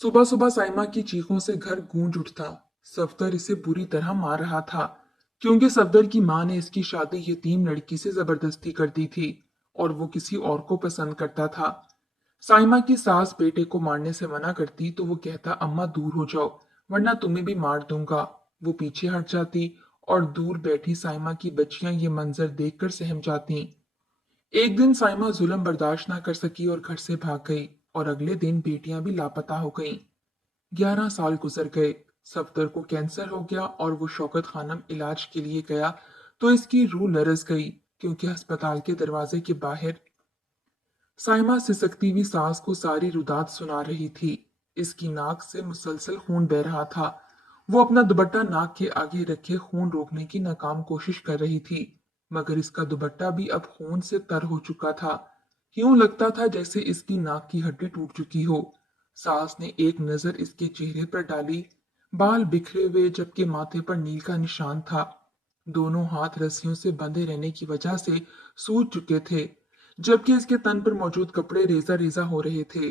सुबह सुबह साइमा की चीखों से घर गूंज उठता। सफदर इसे बुरी तरह मार रहा था, क्योंकि सफदर की मां ने इसकी शादी यतीम लड़की से जबरदस्ती कर दी थी और वो किसी और को पसंद करता था। साइमा की सास बेटे को मारने से मना करती तो वो कहता, अम्मा दूर हो जाओ वरना तुम्हें भी मार दूंगा। वो पीछे हट जाती और दूर बैठी साइमा की बच्चियां ये मंजर देखकर सहम जाती। एक दिन साइमा जुल्म बर्दाश्त ना कर सकी और घर से भाग गई, और अगले दिन बेटियां भी लापता हो गईं। 11 साल गुजर गए। सफदर को कैंसर हो गया और वो शौकत खानम इलाज के लिए गया तो इसकी रूह लरस गई, क्योंकि अस्पताल के दरवाजे के बाहर साइमा सिसकती हुई सास को सारी रुदात सुना रही थी। इसकी नाक से मुसलसल खून बह रहा था। वो अपना दुपट्टा नाक के आगे रखे खून रोकने की नाकाम कोशिश कर रही थी, मगर इसका दुपट्टा भी अब खून से तर हो चुका था। यूं लगता था जैसे इसकी नाक की हड्डी टूट चुकी हो। सास ने एक नजर इसके चेहरे पर डाली। बाल बिखरे हुए, जबकि माथे पर नील का निशान था। दोनों हाथ रस्सियों से बंधे रहने की वजह से सूज चुके थे, जबकि इसके तन पर मौजूद कपड़े रेजा रेजा हो रहे थे।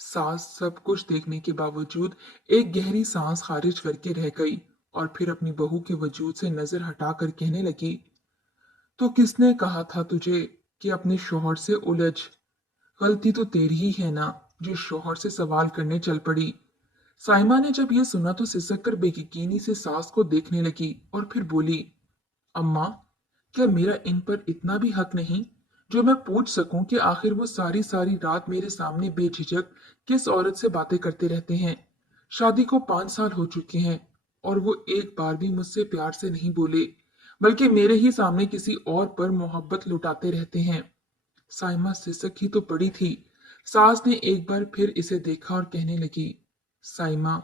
सास सब कुछ देखने के बावजूद एक गहरी सांस खारिज करके रह गई और फिर अपनी बहू के वजूद से नजर हटाकर कहने लगी, तो किसने कहा था तुझे कि अपने शौहर से उलझ? गलती तो तेरी ही है ना, जो शौहर से सवाल करने चल पड़ी। साइमा ने जब यह सुना तो सिसक कर बेयकीनी से सास को देखने लगी और फिर बोली, अम्मा, क्या मेरा इन पर इतना भी हक नहीं जो मैं पूछ सकूं कि आखिर वो सारी सारी रात मेरे सामने बेझिझक किस औरत से बातें करते रहते हैं? शादी को 5 साल हो चुके हैं और वो एक बार भी मुझसे प्यार से नहीं बोले, बल्कि मेरे ही सामने किसी और पर मोहब्बत लुटाते रहते हैं। साइमा सिसक ही तो पड़ी थी। सास ने एक बार फिर इसे देखा और कहने लगी, साइमा,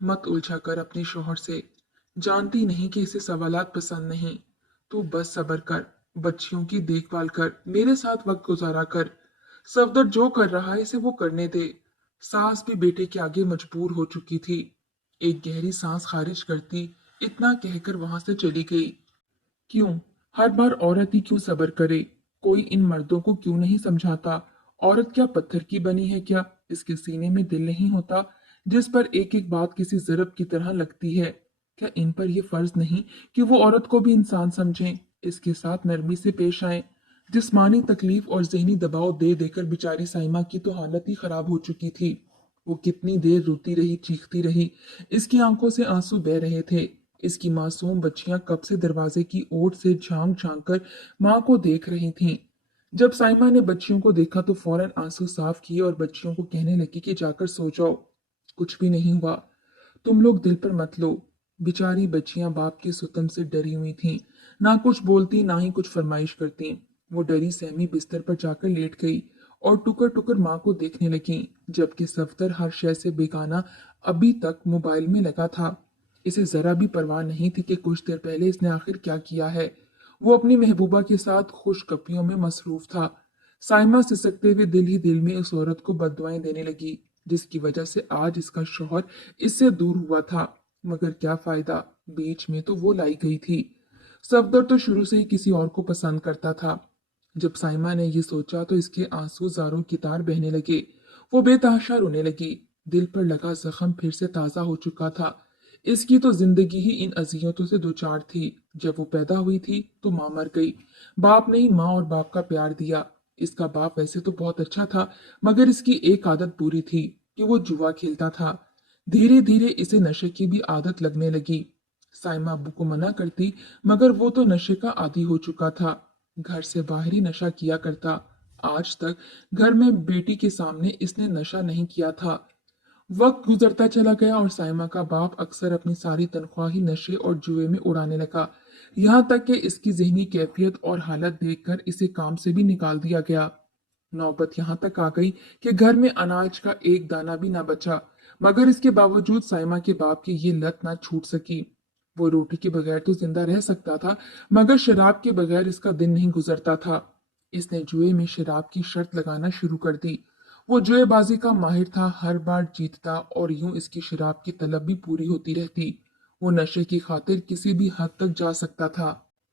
मत उलझा कर अपने शोहर से। जानती नहीं कि इसे सवालात पसंद नहीं। तू बस सब्र कर, बच्चियों की देखभाल कर, मेरे साथ वक्त गुजारा कर। सफदर जो कर रहा है इसे वो करने दे। सास भी बेटे के आगे मजबूर हो चुकी थी। एक गहरी सांस खारिज करती इतना कहकर वहां से चली गई। क्यों हर बार औरत ही क्यों सब्र करे? कोई इन मर्दों को क्यों नहीं समझाता? औरत क्या पत्थर की बनी है क्या? इसके सीने में दिल नहीं होता जिस पर एक एक बात किसी जरब की तरह लगती है? क्या इन पर यह फर्ज नहीं कि वो औरत को भी इंसान समझें, इसके साथ नरमी से पेश आए? जिस्मानी तकलीफ और जहनी दबाव दे देकर बेचारी साइमा की तो हालत ही खराब हो चुकी थी। वो कितनी देर रोती रही, चीखती रही। इसकी आंखों से आंसू बह रहे थे। इसकी मासूम बच्चियां कब से दरवाजे की ओर से झांक झांक कर मां को देख रही थीं। जब साइमा ने बच्चियों को देखा तो फौरन आंसू साफ किए और बच्चियों को कहने लगी कि जाकर सो जाओ, कुछ भी नहीं हुआ, तुम लोग दिल पर मत लो। बेचारी बच्चियां बाप के सुतम से डरी हुई थीं, ना कुछ बोलती ना ही कुछ फरमाइश करती। वो डरी सहमी बिस्तर पर जाकर लेट गई और टुकर टुकर माँ को देखने लगी, जबकि सफदर हर शय से बेगाना अभी तक मोबाइल में लगा था। इसे जरा भी परवाह नहीं थी कि कुछ देर पहले इसने आखिर क्या किया है। वो अपनी महबूबा के साथ खुशगपियों में मसरूफ था। साइमा सिसकते हुए दिल ही दिल में उस औरत को बद्दुआएं देने लगी जिसकी वजह से आज इसका शौहर इससे दूर हुआ था। मगर क्या फायदा, बीच में तो वो लाई गई थी। सफदर तो शुरू से ही किसी और को पसंद करता था। जब साइमा ने ये सोचा तो इसके आंसू जारों की तार बहने लगे। वो बेतहाशा रोने लगी। दिल पर लगा जख्म फिर से ताजा हो चुका था। इसकी तो जिंदगी ही इन अजियतों से दो चार थी। जब वो पैदा हुई थी तो माँ मर गई। बाप ने ही माँ और बाप का प्यार दिया। इसका बाप वैसे तो बहुत अच्छा था, मगर इसकी एक आदत बुरी थी कि वो जुआ खेलता था। धीरे धीरे इसे नशे की भी आदत लगने लगी। साइमा अब्बू को मना करती, मगर वो तो नशे का आदी हो चुका था। घर से बाहर ही नशा किया करता। आज तक घर में बेटी के सामने इसने नशा नहीं किया था। वक्त गुजरता चला गया और साइमा का बाप अक्सर अपनी सारी तनख्वाह ही नशे और जुए में उड़ाने लगा। यहाँ तक कि इसकी जहनी कैफियत और हालत देखकर इसे काम से भी निकाल दिया गया। नौबत यहाँ तक आ गई कि घर में अनाज का एक दाना भी ना बचा, मगर इसके बावजूद साइमा के बाप की ये लत ना छूट सकी। वो रोटी के बगैर तो जिंदा रह सकता था, मगर शराब के बगैर इसका दिन नहीं गुजरता था। इसने जुए में शराब की शर्त लगाना शुरू कर दी। वो जुएबाजी का माहिर था, हर बार जीतता और यूं इसकी शराब की तलब भी पूरी होती रहती। वो नशे की खातिर किसी भी हद तक जा सकता था।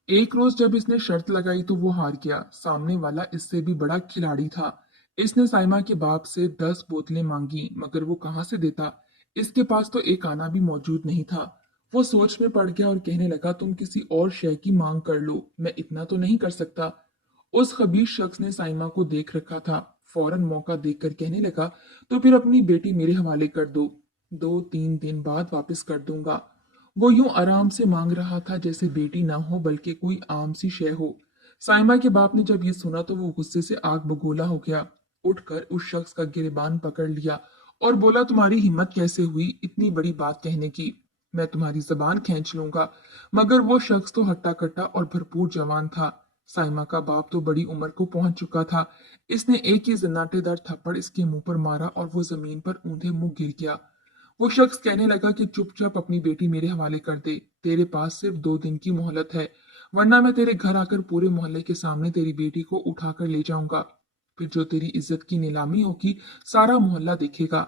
एक रोज जब इसने शर्त लगाई तो वो हार गया। सामने वाला इससे भी बड़ा खिलाड़ी था। इसने साइमा के बाप से 10 बोतलें मांगी, मगर वो कहाँ से देता? इसके पास तो एक आना भी मौजूद नहीं था। वो सोच में पड़ गया और कहने लगा, तुम किसी और शय की मांग कर लो, मैं इतना तो नहीं कर सकता। उस खबीस शख्स ने साइमा को देख रखा था। फौरन मौका देखकर कहने लगा, तो फिर अपनी बेटी मेरे हवाले कर दो, 2-3 दिन बाद वापस कर दूंगा। वो यूं आराम से मांग रहा था जैसे बेटी ना हो बल्कि कोई आम सी शय हो। साइमा के बाप ने जब ये सुना तो वो गुस्से से आग बगोला हो गया। उठकर उस शख्स का गिरेबान पकड़ लिया और बोला, तुम्हारी हिम्मत कैसे हुई इतनी बड़ी बात कहने की? मैं तुम्हारी जबान खींच लूंगा। मगर वो शख्स तो हट्टा कट्टा और भरपूर जवान था। साइमा का बाप तो बड़ी उम्र को पहुंच चुका था। इसने एक ही जन्नाटेदार थप्पड़ इसके मुंह पर मारा और वो जमीन पर ऊंधे मुंह गिर गया। वो शख्स कहने लगा कि चुपचाप अपनी बेटी मेरे हवाले कर दे, तेरे पास सिर्फ 2 दिन की मोहलत है, वरना मैं तेरे घर आकर पूरे मोहल्ले के सामने तेरी बेटी को उठाकर ले जाऊंगा। फिर जो तेरी इज्जत की नीलामी होगी सारा मोहल्ला देखेगा।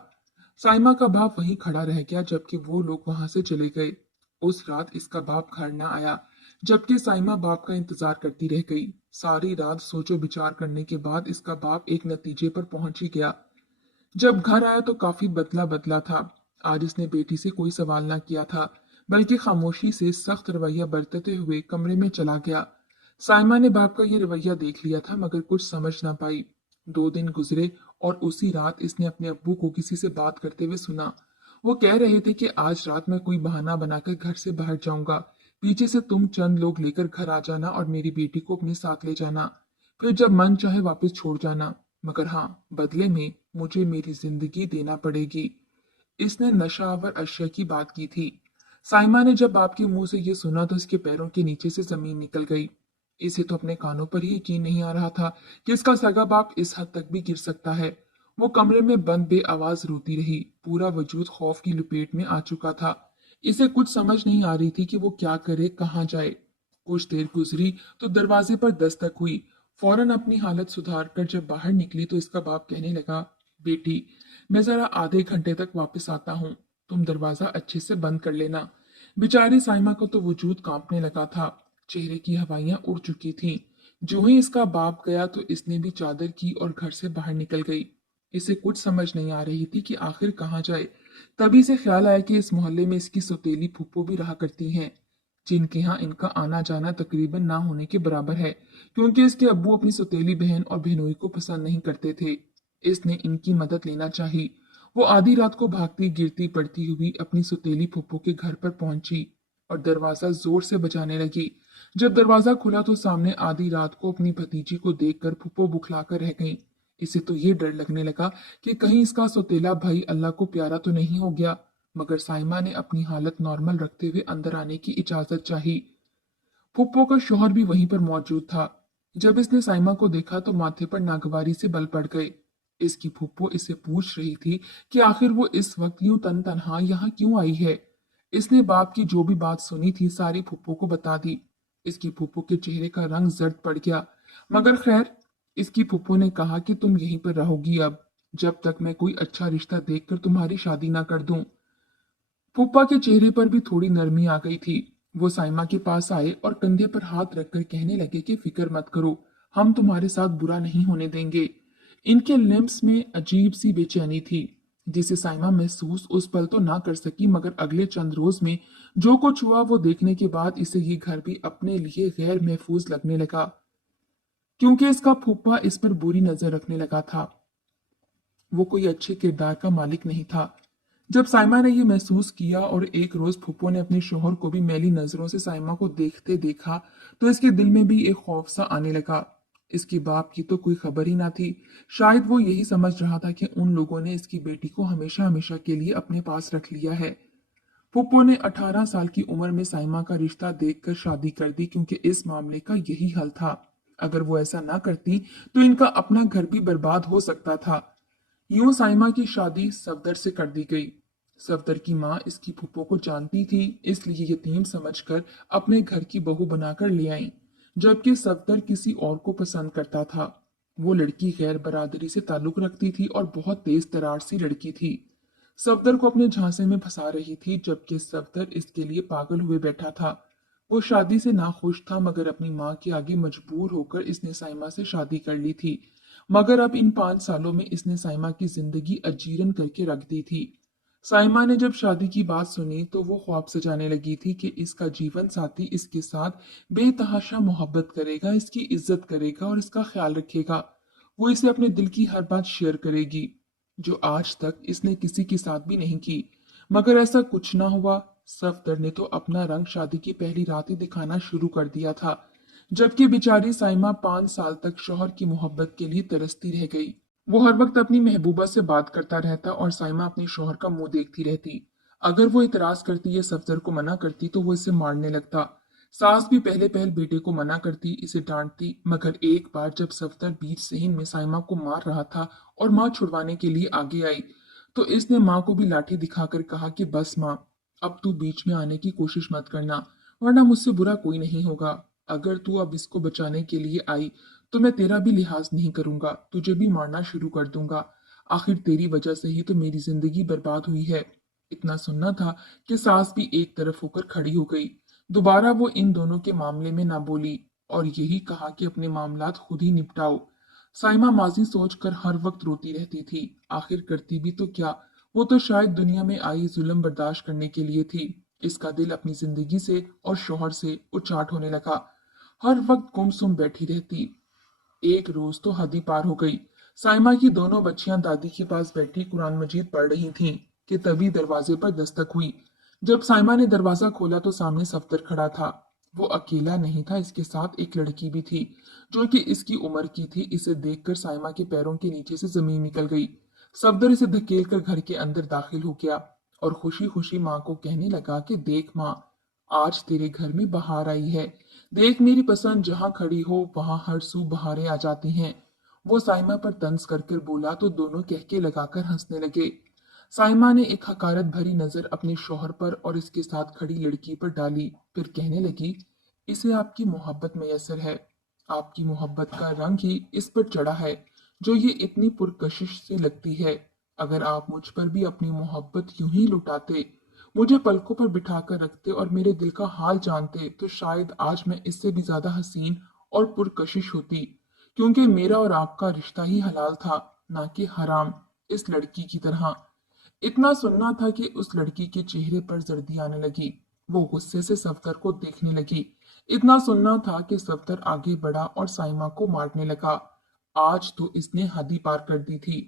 साइमा का बाप वहीं खड़ा रह गया जबकि वो लोग वहां से चले गए। उस रात इसका बाप घर न आया, जबकि साइमा बाप का इंतजार करती रह गई। सारी रात सोचो विचार करने के बाद इसका बाप एक नतीजे पर पहुंच ही गया। जब घर आया तो काफी बदला बदला था। आज इसने बेटी से कोई सवाल ना किया था, बल्कि खामोशी से सख्त रवैया बरतते हुए कमरे में चला गया। साइमा ने बाप का ये रवैया देख लिया था मगर कुछ समझ ना पाई। 2 दिन गुजरे और उसी रात इसने अपने अब्बू को किसी से बात करते हुए सुना। वो कह रहे थे कि आज रात मैं कोई बहाना बनाकर घर से बाहर जाऊंगा, पीछे से तुम चंद लोग लेकर घर आ जाना और मेरी बेटी को अपने साथ ले जाना, फिर जब मन चाहे वापस छोड़ जाना, मगर हाँ, बदले में मुझे मेरी जिंदगी देना पड़ेगी। इसने नशावर अशिया की बात की थी। साइमा ने जब बाप के मुंह से ये सुना तो इसके पैरों के नीचे से जमीन निकल गई। इसे तो अपने कानों पर ही यकीन नहीं आ रहा था कि इसका सगा बाप इस हद तक भी गिर सकता है। वो कमरे में बंद बेआवाज रोती रही, पूरा वजूद खौफ की लपेट में आ चुका था। इसे कुछ समझ नहीं आ रही थी कि वो क्या करे, कहाँ जाए। कुछ देर गुजरी तो दरवाजे पर दस्तक हुई। फौरन अपनी हालत सुधार कर जब बाहर निकली तो इसका बाप कहने लगा, बेटी, मैं जरा आधे घंटे तक वापस आता हूँ, तुम दरवाजा अच्छे से बंद कर लेना। बेचारी साइमा को तो वजूद कांपने लगा था, चेहरे की हवाइयां उड़ चुकी थीं। जो ही इसका बाप गया तो इसने भी चादर की और घर से बाहर निकल गई। इसे कुछ समझ नहीं आ रही थी कि आखिर कहाँ जाए। तभी से ख्याल आया कि इस मोहल्ले में इसकी सौतेली फूफो भी रहा करती हैं, जिनके यहाँ इनका आना जाना तकरीबन ना होने के बराबर है, क्योंकि इसके अब्बू अपनी सौतेली बहन और बहनोई को पसंद नहीं करते थे। इसने इनकी मदद लेना चाही। वो आधी रात को भागती गिरती पड़ती हुई अपनी सौतेली फूफो के घर पर पहुंची और दरवाजा जोर से बजाने लगी। जब दरवाजा खुला तो सामने आधी रात को अपनी भतीजी को देखकर फूफो बुखलाकर रह गई। इसे तो ये डर लगने लगा कि कहीं इसका सौतेला भाई अल्लाह को प्यारा तो नहीं हो गया, मगर साइमा ने अपनी हालत नॉर्मल रखते हुए अंदर आने की इजाजत चाही। फुप्पो का शौहर भी वहीं पर मौजूद था। जब इसने साइमा को देखा तो माथे पर नागवारी से बल पड़ गए। इसकी फुप्पो इससे पूछ रही थी कि आखिर वो इस वक्त यूं तन तनहा यहाँ क्यों आई है। इसने बाप की जो भी बात सुनी थी सारी फुप्पो को बता दी। इसकी फुप्पो के चेहरे का रंग जर्द पड़ गया, मगर खैर, इसकी फुप्पो ने कहा कि तुम यहीं पर रहोगी अब, जब तक मैं कोई अच्छा रिश्ता देखकर तुम्हारी शादी ना कर दूं। फूफा के चेहरे पर भी थोड़ी नरमी आ गई थी। वो साइमा के पास आए और कंधे पर हाथ रखकर कहने लगे कि फिक्र मत करो, हम तुम्हारे साथ बुरा नहीं होने देंगे। इनके लिम्स में अजीब सी बेचैनी थी, जिसे साइमा महसूस उस पल तो ना कर सकी, मगर अगले चंद रोज में जो कुछ हुआ वो देखने के बाद इसे ये घर भी अपने लिए गैर महफूज लगने लगा, क्योंकि इसका फूफा इस पर बुरी नजर रखने लगा था। वो कोई अच्छे किरदार का मालिक नहीं था। जब साइमा ने ये महसूस किया और एक रोज फूफो ने अपने शोहर को भी मैली नजरों से साइमा को देखते देखा तो इसके दिल में भी एक खौफ सा आने लगा। इसके बाप की तो कोई खबर ही ना थी। शायद वो यही समझ रहा था कि उन लोगों ने इसकी बेटी को हमेशा हमेशा के लिए अपने पास रख लिया है। फूफो ने 18 साल की उम्र में साइमा का रिश्ता देखकर शादी कर दी, क्योंकि इस मामले का यही हल था। अगर वो ऐसा ना करती तो इनका अपना घर भी बर्बाद हो सकता था। यूं साइमा की शादी सफदर से कर दी गई। सफदर की माँ इसकी फूफो को जानती थी, इसलिए यतीम समझकर अपने घर की बहू बनाकर ले आई, जबकि सफदर किसी और को पसंद करता था। वो लड़की गैर बरादरी से ताल्लुक रखती थी और बहुत तेज तरार सी लड़की थी। सफदर को अपने झांसे में फंसा रही थी, जबकि सफदर इसके लिए पागल हुए बैठा था। वो शादी से नाखुश था, मगर अपनी माँ के आगे मजबूर होकर इसने साइमा से शादी कर ली थी। मगर अब इन 5 सालों में इसने साइमा की जिंदगी अजीरन करके रख दी थी। साइमा ने जब शादी की बात सुनी तो वो ख्वाब सजाने लगी थी कि इसका जीवन साथी इसके साथ बेतहाशा मोहब्बत करेगा, इसकी इज्जत करेगा और इसका ख्याल रखेगा। वो इसे अपने दिल की हर बात शेयर करेगी, जो आज तक इसने किसी के साथ भी नहीं की। मगर ऐसा कुछ ना हुआ। सफदर ने तो अपना रंग शादी की पहली रात ही दिखाना शुरू कर दिया था, जबकि बेचारी साइमा 5 साल तक शौहर की मोहब्बत के लिए तरसती रह गई। वो हर वक्त अपनी महबूबा से बात करता रहता और साइमा अपने शौहर का मुंह देखती रहती। अगर वो इतराज करती या सफदर को मना करती तो वो इसे मारने लगता। सास भी पहले पहल बेटे को मना करती, इसे डांटती, मगर एक बार जब सफदर बीच सेहन में साइमा को मार रहा था और माँ छुड़वाने के लिए आगे आई, तो इसने माँ को भी लाठी दिखाकर कहा कि बस माँ, अब तू बीच में आने की कोशिश मत करना, वरना मुझसे बुरा कोई नहीं होगा। अगर तू अब इसको बचाने के लिए आई तो मैं तेरा भी लिहाज नहीं करूंगा, तुझे भी मारना शुरू कर दूंगा। आखिर तेरी वजह से ही तो मेरी जिंदगी बर्बाद हुई है। इतना सुनना था कि सास भी एक तरफ होकर खड़ी हो गई। दोबारा वो इन दोनों के मामले में ना बोली और यही कहा कि अपने मामलात खुद ही निपटाओ। साइमा माजी सोचकर हर वक्त रोती रहती थी। आखिर करती भी तो क्या, वो तो शायद दुनिया में आई जुल्म बर्दाश्त करने के लिए थी। इसका दिल अपनी जिंदगी से और शोहर से उचाट होने लगा। हर वक्त गुमसुम बैठी रहती। एक रोज तो हद ही पार हो गई। साइमा की दोनों बच्चियां दादी के पास बैठी कुरान मजीद पढ़ रही थीं कि तभी दरवाजे पर दस्तक हुई। जब साइमा ने दरवाजा खोला तो सामने सफदर खड़ा था। वो अकेला नहीं था, इसके साथ एक लड़की भी थी जो कि इसकी उम्र की थी। इसे देखकर साइमा के पैरों के नीचे से जमीन निकल गई। सफदर इसे धकेलकर घर के अंदर दाखिल हो गया और खुशी खुशी माँ को कहने लगा कि देख माँ, आज तेरे घर में बहार आई है। देख मेरी पसंद जहां खड़ी हो वहां हर सू बहारें आ जाती हैं। वो साइमा पर तंज कर कर बोला तो दोनों कहके लगाकर हंसने लगे। साइमा ने एक हकारत भरी नजर अपने शौहर पर और इसके साथ खड़ी लड़की पर डाली, फिर कहने लगी, इसे आपकी मोहब्बत मैसर है। आपकी मोहब्बत का रंग ही इस पर चढ़ा है, जो ये इतनी पुरकशिश से लगती है। अगर आप मुझ पर भी अपनी मोहब्बत यूं ही लुटाते, मुझे पलकों पर बिठाकर रखते और मेरे दिल का हाल जानते, तो शायद आज मैं इससे भी ज्यादा हसीन और पुरकशिश होती, क्योंकि मेरा और आपका रिश्ता ही हलाल था, ना कि हराम, इस लड़की की तरह। इतना सुनना था कि उस लड़की के चेहरे पर जर्दी आने लगी। वो गुस्से से सफदर को देखने लगी। इतना सुनना था कि सफदर आगे बढ़ा और साइमा को मारने लगा। आज तो इसने हद ही पार कर दी थी।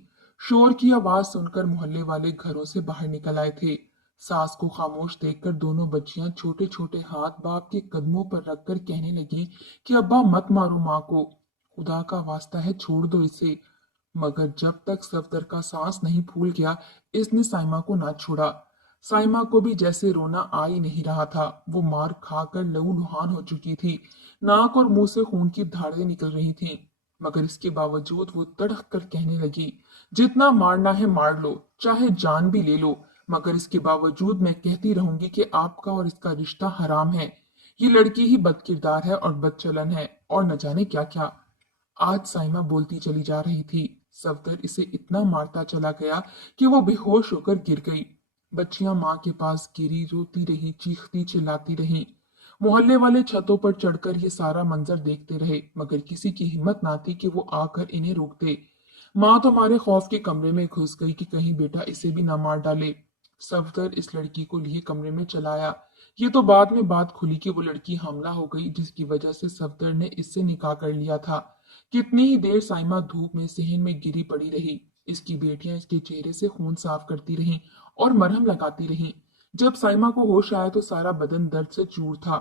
शोर की आवाज सुनकर मोहल्ले वाले घरों से बाहर निकल आए थे। सास को खामोश देखकर दोनों बच्चियां छोटे छोटे हाथ बाप के कदमों पर रखकर कहने लगी कि अब्बा मत मारो माँ को, खुदा का वास्ता है छोड़ दो इसे। मगर जब तक सफदर का सांस नहीं फूल गया, इसने साइमा को ना छोड़ा। साइमा को भी जैसे रोना आ ही नहीं रहा था। वो मार खाकर लहूलुहान हो चुकी थी। नाक और मुंह से खून की धारें निकल रही थीं। मगर इसके बावजूद वो तड़क कर कहने लगी, जितना मारना है मार लो, चाहे जान भी ले लो, मगर इसके बावजूद मैं कहती रहूंगी कि आपका और इसका रिश्ता हराम है। ये लड़की ही बदकिरदार है और बदचलन है और न जाने क्या क्या। आज साइमा बोलती चली जा रही थी। सफदर इसे इतना मारता चला गया कि वो बेहोश होकर गिर गई। बच्चियां माँ के पास गिरी, रोती रही, चीखती चिल्लाती रहीं। मोहल्ले वाले छतों पर चढ़कर ये सारा मंजर देखते रहे, मगर किसी की हिम्मत ना थी कि वो आकर इन्हें रोकते। माँ तो हमारे खौफ के कमरे में घुस गई कि कहीं बेटा इसे भी ना मार डाले। सफदर इस लड़की को लिए कमरे में चलाया। ये तो बाद में बात खुली कि वो लड़की हमला हो गई, जिसकी वजह से सफदर ने इससे निकाह कर लिया था। कितनी ही देर साइमा धूप में सेहन में गिरी पड़ी रही। इसकी बेटियां इसके चेहरे से खून साफ करती रहीं और मरहम लगाती रहीं। जब साइमा को होश आया तो सारा बदन दर्द से चूर था।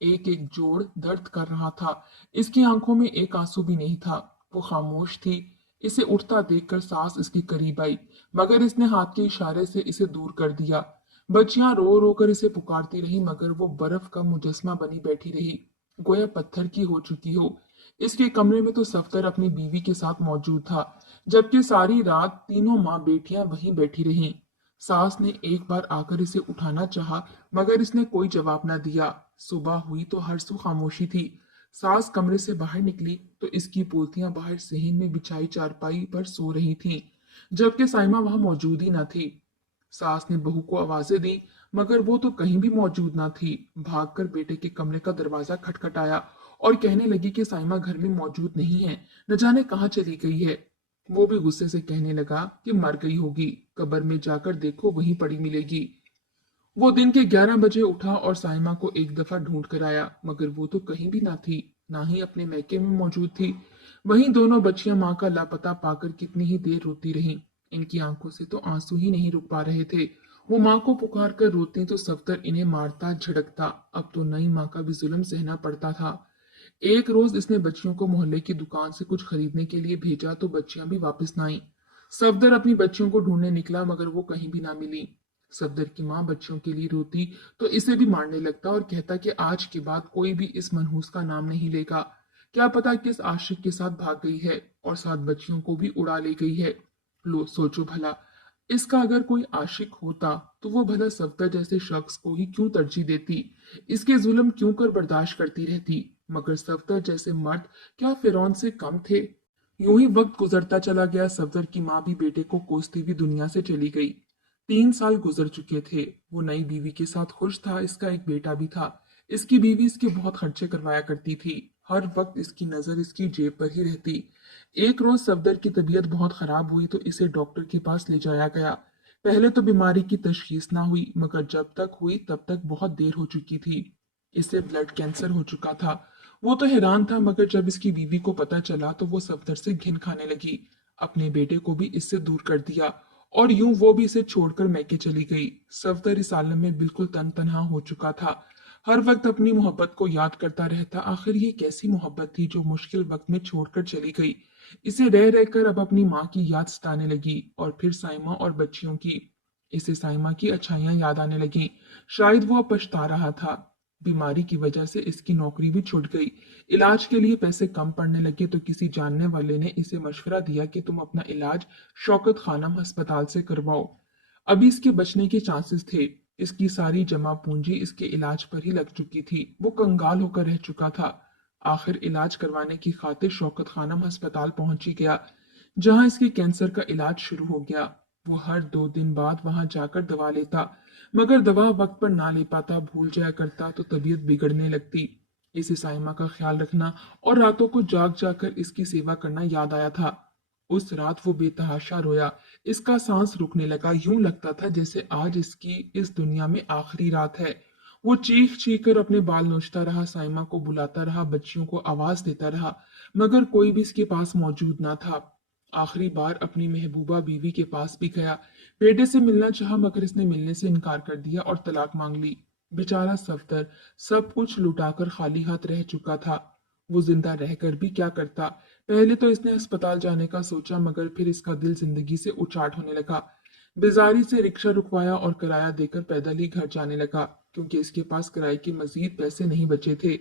एक एक जोड़ दर्द कर रहा था। इसकी आंखों में एक आंसू भी नहीं था। वो खामोश थी। इसे उठता देखकर सास इसके करीब आई, मगर इसने हाथ के इशारे से इसे दूर कर दिया। बच्चियां रो रो कर इसे पुकारती रही, मगर वो बर्फ का मुजस्मा बनी बैठी रही, गोया पत्थर की हो चुकी हो। इसके कमरे में तो सफदर अपनी बीवी के साथ मौजूद था, जबकि सारी रात तीनों माँ बेटियां वहीं बैठी रहीं। सास ने एक बार आकर इसे उठाना चाहा, मगर इसने कोई जवाब न दिया। सुबह हुई तो हर सू खामोशी थी। सास कमरे से बाहर निकली तो इसकी पोतियां बाहर सेहन में बिछाई चारपाई पर सो रही थीं, जबकि साइमा वहां मौजूद ही न थी। सास ने बहू को आवाजें दी, मगर वो तो कहीं भी मौजूद ना थी। भागकर बेटे के कमरे का दरवाजा खटखटाया और कहने लगी कि साइमा घर में मौजूद नहीं है, न जाने कहाँ चली गई है। वो भी गुस्से से कहने लगा कि मर गई होगी, कब्र में जाकर देखो वहीं पड़ी मिलेगी। वो दिन के 11 बजे उठा और साइमा को एक दफा ढूंढ कर आया, मगर वो तो कहीं भी ना थी, ना ही अपने मैके में मौजूद थी। वहीं दोनों बच्चियां माँ का लापता पाकर कितनी ही देर रोती रहीं। इनकी आंखों से तो आंसू ही नहीं रुक पा रहे थे। वो माँ को पुकार कर रोती तो सफदर इन्हें मारता झड़कता। अब तो नई माँ का भी जुल्म सहना पड़ता था। एक रोज इसने बच्चियों को मोहल्ले की दुकान से कुछ खरीदने के लिए भेजा तो बच्चियां भी वापस ना आईं। सफदर अपनी बच्चियों को ढूंढने निकला, मगर वो कहीं भी ना मिली। सफदर की माँ बच्चियों के लिए रोती तो इसे भी मारने लगता और कहता कि आज के बाद कोई भी इस मनहूस का नाम नहीं लेगा। क्या पता किस आशिक के साथ भाग गई है और साथ बच्चियों को भी उड़ा ले गई है। लो सोचो भला, इसका अगर कोई आशिक होता तो वो भला सफदर जैसे शख्स को ही क्यों तरजीह देती, इसके जुल्म क्यों कर बर्दाश्त करती रहती। मगर सफदर जैसे मर्द क्या फिरौन से कम थे। यूं ही वक्त गुजरता चला गया। सफदर की माँ भी बेटे को कोसती हुई दुनिया से चली गई। 3 साल गुजर चुके थे। वो नई बीवी के साथ खुश था। इसका एक बेटा भी था। इसकी बीवी इसके बहुत खर्चे करवाया करती थी। हर वक्त इसकी नजर इसकी जेब पर ही रहती। एक रोज सफदर की तबीयत बहुत खराब हुई तो इसे डॉक्टर के पास ले जाया गया। पहले तो बीमारी की तशखीस ना हुई, मगर जब तक हुई तब तक बहुत देर हो चुकी थी। इसे ब्लड कैंसर हो चुका था। वो तो हैरान था, मगर जब इसकी बीवी को पता चला तो वो सफदर से घिन खाने लगी। अपने बेटे को भी इससे दूर कर दिया और यूं वो भी इसे छोड़कर मैके चली गई। सफदर इस आलम में बिल्कुल तन तनहा हो चुका था। हर वक्त अपनी मोहब्बत को याद करता रहता। आखिर ये कैसी मोहब्बत थी जो मुश्किल वक्त में छोड़कर चली गई। इसे रह रहकर अब अपनी माँ की याद सताने लगी और फिर साइमा और बच्चियों की। इसे साइमा की अच्छाइयां याद आने लगी। शायद वो अब पछता रहा था। बीमारी की वजह से इसकी नौकरी भी छूट गई। इलाज के लिए पैसे कम पड़ने लगे तो किसी जानने वाले ने इसे मशवरा दिया कि तुम अपना इलाज शौकत खानम अस्पताल से करवाओ। अभी इसके बचने के चांसेस थे। इसकी सारी जमा पूंजी इसके इलाज पर ही लग चुकी थी। वो कंगाल होकर रह चुका था। आखिर इलाज करवाने की खातिर शौकत खानम अस्पताल पहुंची गया, जहां इसके कैंसर का इलाज शुरू हो गया। वो हर 2 दिन बाद वहां जाकर दवा लेता, मगर दवा वक्त पर ना ले पाता, भूल जाया करता तो तबीयत बिगड़ने लगती। इसे साइमा का ख्याल रखना और रातों को जाग जाकर इसकी सेवा करना याद आया था। उस रात वो बेतहाशा रोया। इसका सांस रुकने लगा। यूं लगता था जैसे आज इसकी इस दुनिया में आखिरी रात है। वो चीख चीख कर अपने बाल नोचता रहा, साइमा को बुलाता रहा, बच्चियों को आवाज देता रहा, मगर कोई भी इसके पास मौजूद ना था। आखिरी बार अपनी महबूबा बीवी के पास भी गया। बेटे से मिलना चाहा, मगर इसने मिलने से इनकार कर दिया और तलाक मांग ली। बेचारा सफदर सब कुछ लुटाकर खाली हाथ रह चुका था। वो जिंदा रहकर भी क्या करता। पहले तो इसने अस्पताल जाने का सोचा, मगर फिर इसका दिल जिंदगी से उचाट होने लगा। बेजारी से रिक्शा रुकवाया और किराया देकर पैदल ही घर जाने लगा, क्योंकि इसके पास किराए के मजीद पैसे नहीं बचे थे।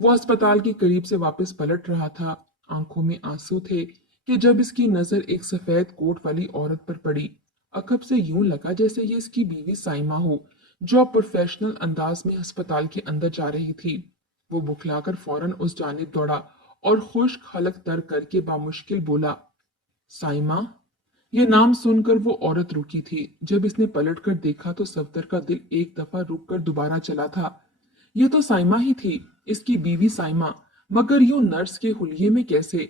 वो अस्पताल के करीब से वापस पलट रहा था। आंखों में आंसू थे कि जब इसकी नजर एक सफेद कोट वाली औरत पर पड़ी। अकब से यूं लगा जैसे ये इसकी बीवी साइमा हो, जो अब प्रोफेशनल अंदाज में अस्पताल के अंदर जा रही थी। वो बुखलाकर फौरन उस जानिब दौड़ा और खुश्क हलक तर करके बामुश्किल बोला, साइमा। ये नाम सुनकर वो औरत रुकी थी। जब इसने पलट कर देखा तो सफदर का दिल एक दफा रुक कर दोबारा चला था। ये तो साइमा ही थी, इसकी बीवी साइमा, मगर यूं नर्स के हुलिये में कैसे।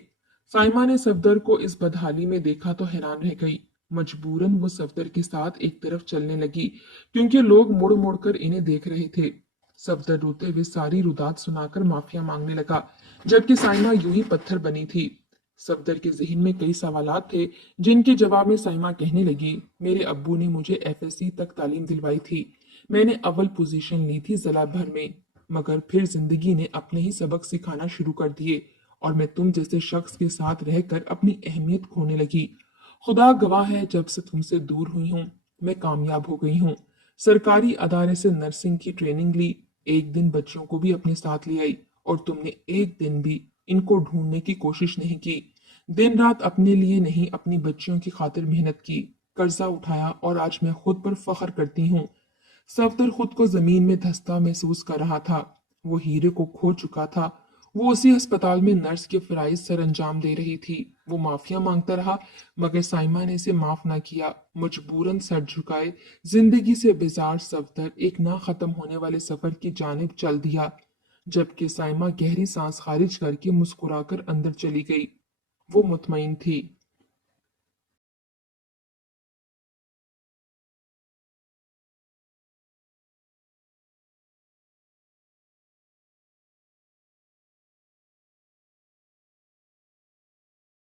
साइमा ने सफदर को इस बदहाली में देखा तो हैरान रह गई। मजबूरन वो सफदर के साथ एक तरफ चलने लगी, क्योंकि लोग मुड़ मुड़ कर इन्हें देख रहे थे। सफदर रोते हुए सारी रुदात सुनाकर माफिया मांगने लगा, जबकि साइमा यूं ही पत्थर बनी थी। सफदर के जहन में कई सवालात थे, जिनके जवाब में साइमा कहने लगी, मेरे अब्बू ने मुझे एफएससी तक तालीम दिलवाई थी। मैंने अव्वल पोजीशन ली थी जिला भर में, मगर फिर जिंदगी ने अपने ही सबक सिखाना शुरू कर दिए और मैं तुम जैसे शख्स के साथ रहकर अपनी अहमियत खोने लगी। खुदा गवाह है, जब से तुमसे दूर हुई हूँ मैं कामयाब हो गई हूँ। सरकारी अदारे से नर्सिंग की ट्रेनिंग ली, एक दिन बच्चों को भी अपने साथ ले आई और तुमने एक दिन भी इनको ढूंढने की कोशिश नहीं की। दिन रात अपने लिए नहीं, अपनी बच्चियों की खातिर मेहनत की, कर्जा उठाया और आज मैं खुद पर फख्र करती हूँ। सफदर खुद को जमीन में धंसता महसूस कर रहा था। वो हीरे को खो चुका था। वो उसी अस्पताल में नर्स के फराइज सर अंजाम दे रही थी। वो माफिया मांगता रहा, मगर साइमा ने इसे माफ ना किया। मजबूरन सर झुकाए जिंदगी से बेजार सफदर एक ना खत्म होने वाले सफर की जानिब चल दिया। جبکہ سائمہ گہری سانس خارج کر کے مسکرا کر اندر چلی گئی۔ وہ مطمئن تھی